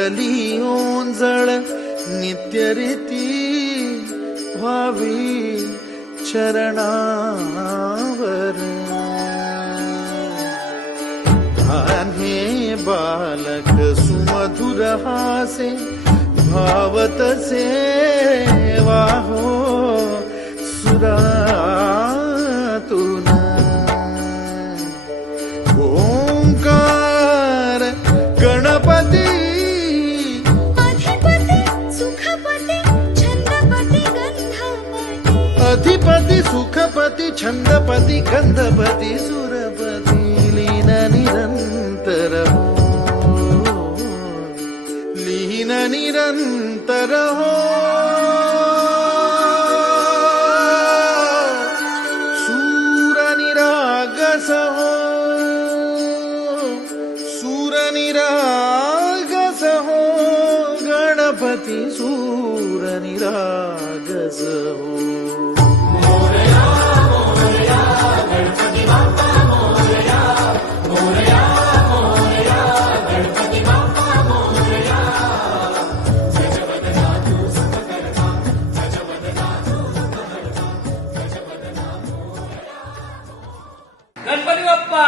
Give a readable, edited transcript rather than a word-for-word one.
भरली ओंजळ नित्य रीती व्हावी चरणावर धान्हे बालक सुमधुर हासे भावतसे वाहो सुरातून ओंकार गणपती अधिपती सुखपती छंदपती गंधपती सुरपती लीन निरंतर लीन निरंतर हो सूर निरागस हो सूर निरागस हो गणपती सूर निरागस हो गणपती बाप्पा